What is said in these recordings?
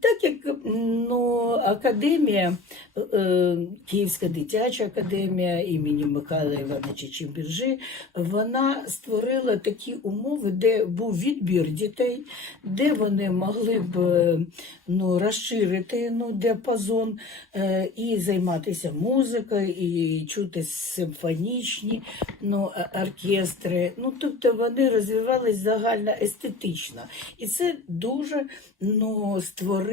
Так як ну, академія, е, Київська дитяча академія імені Михайла Івановича Чимбіржи, вона створила такі умови, де був відбір дітей, де вони могли б е, ну, розширити ну, діапазон е, і займатися музикою, і чути симфонічні ну, е, оркестри. Ну, тобто вони розвивались загально естетично. І це дуже ну, створило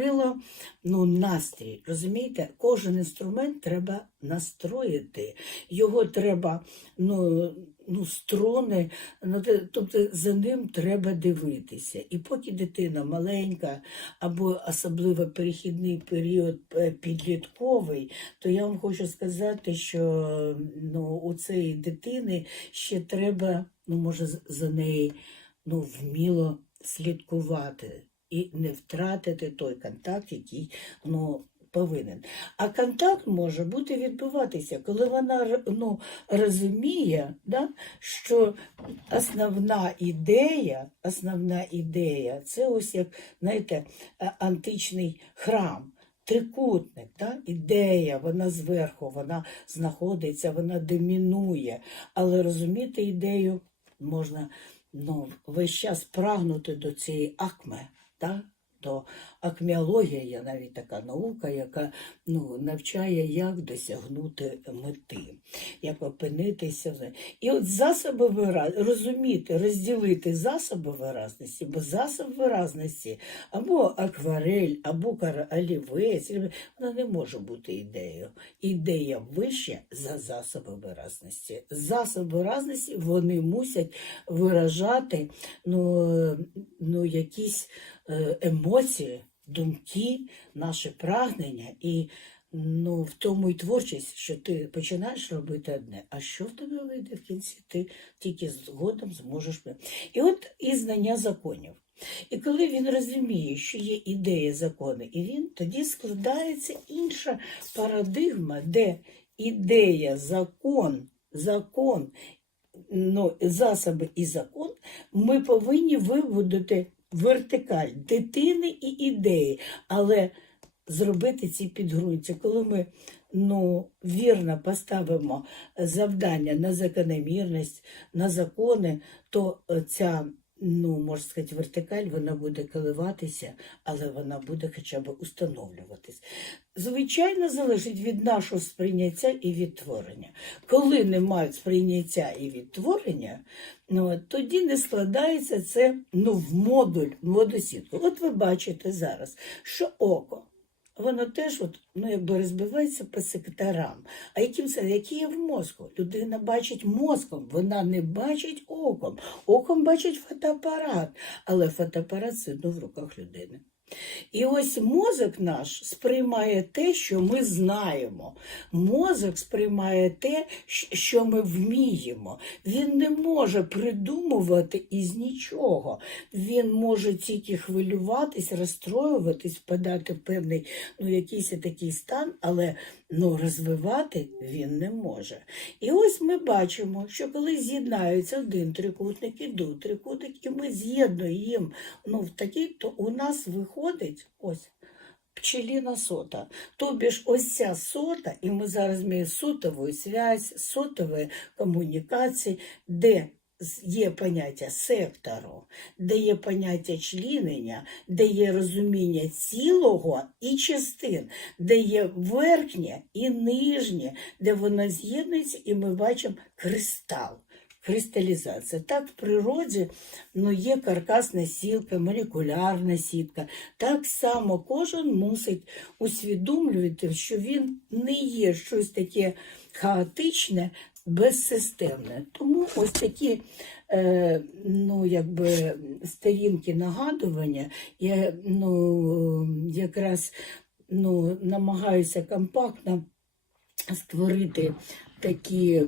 ну, настрій. Розумієте, кожен інструмент треба настроїти, його треба ну, ну, струни, ну, тобто за ним треба дивитися. І поки дитина маленька, або особливо перехідний період е, підлітковий, то я вам хочу сказати, що ну, у цієї дитини ще треба, ну, може, за неї ну, вміло слідкувати і не втратити той контакт, який ну, повинен. А контакт може бути відбуватися, коли вона ну, розуміє, да, що основна ідея, основна ідея це ось як знаєте, античний храм. Трикутник, да? ідея, вона зверху, вона знаходиться, вона домінує. Але розуміти ідею можна ну, весь час прагнути до цієї акме, да? до акмеологія є навіть така наука, яка ну, навчає, як досягнути мети, як опинитися. І от засоби виразності, розуміти, розділити засоби виразності, бо засоб виразності або акварель, або олівець, вона не може бути ідеєю. Ідея вища за засоби виразності. Засоби виразності вони мусять виражати ну, ну, якісь емоції, думки, наші прагнення. І ну, в тому й творчість, що ти починаєш робити одне, а що в тебе вийде в кінці, ти тільки згодом зможеш. І от і знання законів. І коли він розуміє, що є ідея закони, і він тоді складається інша парадигма, де ідея, закон, закон, ну, засоби і закон, ми повинні вибудити вертикаль дитини і ідеї, але зробити ці підґрунтя, коли ми ну, вірно поставимо завдання на закономірність, на закони, то ця, ну, можна сказати, вертикаль, вона буде коливатися, але вона буде хоча б установлюватись. Звичайно, залежить від нашого сприйняття і відтворення. Коли не мають сприйняття і відтворення, ну, тоді не складається це ну, в модуль, в модосітку. От ви бачите зараз, що око. Воно теж от, ну, якби розбивається по секторам. А яким це? Які є в мозку? Людина бачить мозком, вона не бачить оком. Оком бачить фотоапарат, але фотоапарат все одно в руках людини. І ось мозок наш сприймає те, що ми знаємо. Мозок сприймає те, що ми вміємо. Він не може придумувати із нічого. Він може тільки хвилюватись, розстроюватись, впадати в певний ну, якийсь такий стан, але ну, розвивати він не може. І ось ми бачимо, що коли з'єднаються один трикутник і другий трикутник, і ми з'єднуємо ну, в такий, то у нас виходить ось. Пчеліна сота. Тобі ж ось ця сота, і ми зараз маємо сотову зв'язь, сотові комунікації, де є поняття сектору, де є поняття членення, де є розуміння цілого і частин, де є верхнє і нижнє, де воно з'єднується, і ми бачимо кристал. Кристалізація. Так в природі ну, є каркасна сітка, молекулярна сітка. Так само кожен мусить усвідомлювати, що він не є щось таке хаотичне, безсистемне. Тому ось такі е, ну, якби, сторінки нагадування я ну, якраз ну, намагаюся компактно створити такі,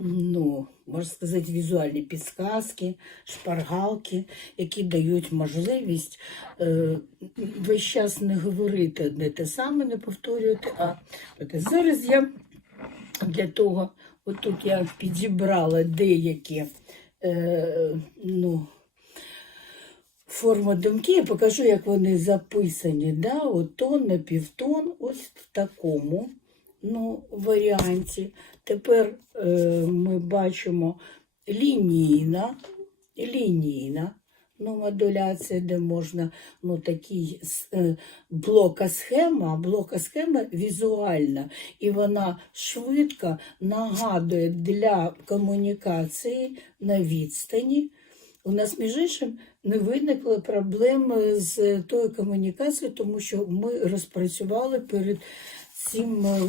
ну, можна сказати, візуальні підсказки, шпаргалки, які дають можливість е, весь час не говорити одне те саме, не повторювати. А от зараз я для того, отут я підібрала деякі е, ну, форма думки, я покажу, як вони записані. Да? Тон на півтон, ось в такому ну, варіанті. Тепер е, ми бачимо лінійна, лінійна ну, модуляція, де можна ну, такий е, блока-схема, блока-схема візуальна, і вона швидко нагадує для комунікації на відстані. У нас, між іншим, не виникли проблеми з тою комунікацією, тому що ми розпрацювали перед е,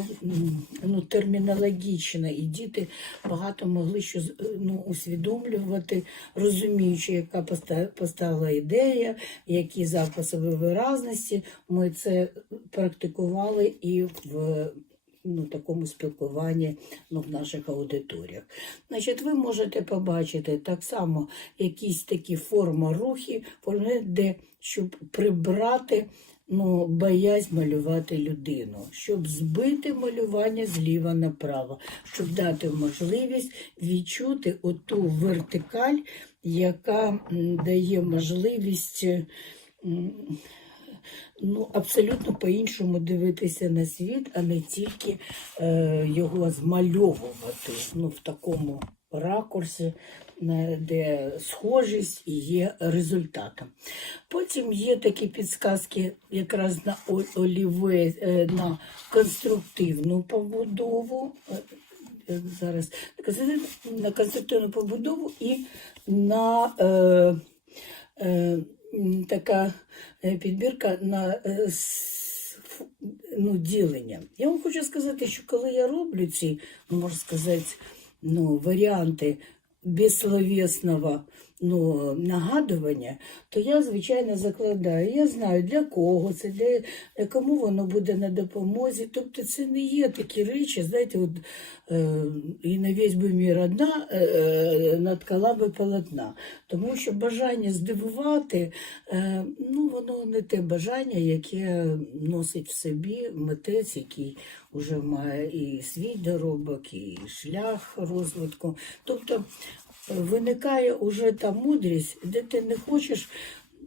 ну, термінологічно, і діти багато могли що, з- ну, усвідомлювати, розуміючи, яка поста- постала ідея, які записи виразності. Ми це практикували і в ну, такому спілкуванні ну, в наших аудиторіях. Значить, ви можете побачити так само якісь такі форми рухи, де щоб прибрати ну, боязнь малювати людину, щоб збити малювання зліва направо, щоб дати можливість відчути оту вертикаль, яка дає можливість. Ну, абсолютно по-іншому дивитися на світ, а не тільки е, його змальовувати ну, в такому ракурсі, де схожість і є результатом. Потім є такі підсказки якраз на оліве, е, на конструктивну побудову. Е, е, Зараз на конструктивну- побудову і на е, е, така е, підбірка на е, ну, ділення. Я вам хочу сказати, що коли я роблю ці, можна сказати, ну, варіанти безсловесного ну, нагадування, то я, звичайно, закладаю. Я знаю, для кого це, для, е, кому воно буде на допомозі. Тобто це не є такі речі, знаєте, от, е, і на весь би мір одна е, е, надкала би полотна. Тому що бажання здивувати, е, ну, воно не те бажання, яке носить в собі митець, який вже має і свій доробок, і шлях розвитку. Тобто виникає уже та мудрість, де ти не хочеш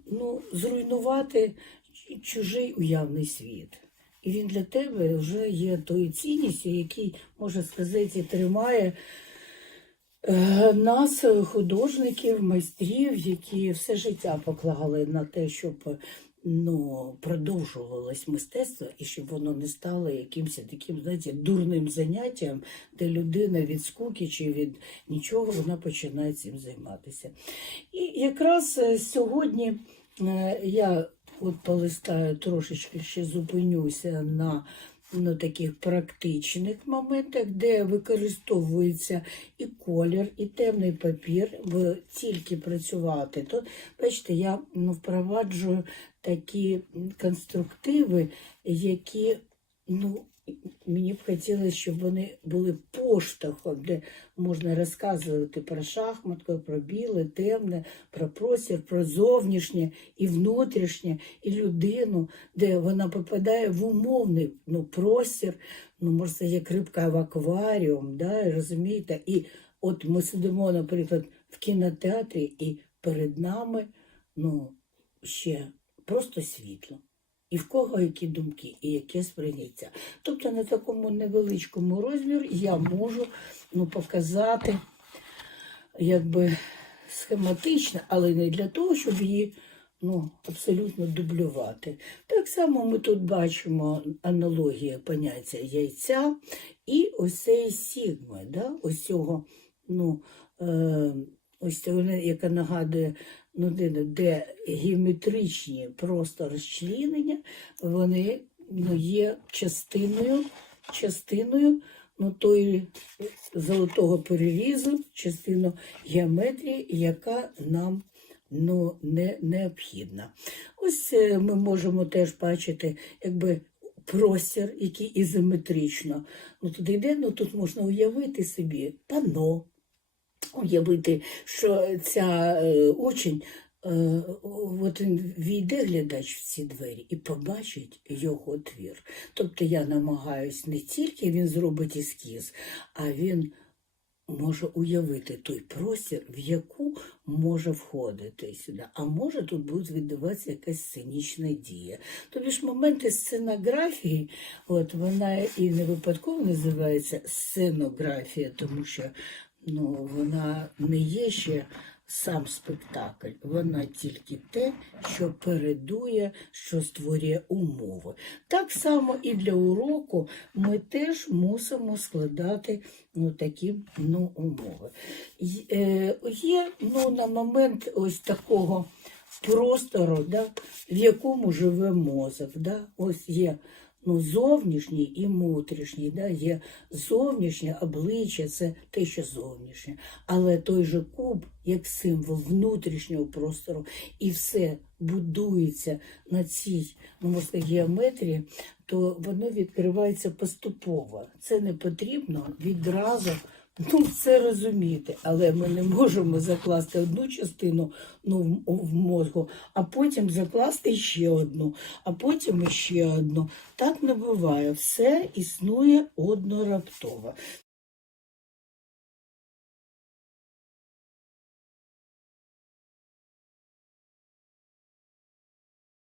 ну, зруйнувати чужий уявний світ. І він для тебе вже є тою цінністю, який, може сказати, тримає нас, е, художників, майстрів, які все життя поклали на те, щоб ну, продовжувалось мистецтво і щоб воно не стало якимось таким, знаєте, дурним заняттям, де людина від скуки чи від нічого вона починає цим займатися. І якраз е, сьогодні е, я от полистаю трошечки ще зупинюся на на таких практичних моментах, де використовується і колір, і темний папір, ви тільки працювати. То, бачите, я ну, впроваджую такі конструктиви, які ну, мені б хотілося, щоб вони були поштовхом, де можна розказувати про шахматку, про біле, темне, про простір, про зовнішнє і внутрішнє, і людину, де вона попадає в умовний ну, простір, ну, може, це як рибка в акваріум, да, розумієте? І от ми сидимо, наприклад, в кінотеатрі, і перед нами ну, ще просто світло. І в кого які думки, і яке сприйняття. Тобто на такому невеличкому розмірі я можу ну, показати якби схематично, але не для того, щоб її ну, абсолютно дублювати. Так само ми тут бачимо аналогія поняття яйця і ось цієї сігми, да? ось цього, ну, е, ось цього, яка нагадує ну, де, де геометричні просто розчленення, вони ну, є частиною, частиною ну, тої золотого перерізу, частину геометрії, яка нам ну, не, необхідна. Ось е, ми можемо теж бачити, якби. Простір, який ізометрично. Ну, туди йде, ну тут можна уявити собі пано, уявити, що ця е, учень, е, от він війде глядач в ці двері і побачить його твір. Тобто я намагаюсь не тільки він зробить ескіз, а він може уявити той простір, в яку може входити сюди. А може тут буде відбуватися якась сценічна дія. Тобі ж моменти сценографії, от вона і не випадково називається сценографія, тому що ну, вона не є ще сам спектакль, вона тільки те, що передує, що створює умови. Так само і для уроку ми теж мусимо складати ну, такі ну, умови. Е, є ну, на момент ось такого простору, да, в якому живе мозок. Да? Ось є ну, зовнішній і внутрішній. Да? Є зовнішнє обличчя, це те, що зовнішнє. Але той же куб, як символ внутрішнього простору, і все будується на цій ну, можна геометрії, то воно відкривається поступово. Це не потрібно відразу. Ну, все розуміти, але ми не можемо закласти одну частину ну, в, мозку, а потім закласти ще одну, а потім ще одну. Так не буває. Все існує однораптово.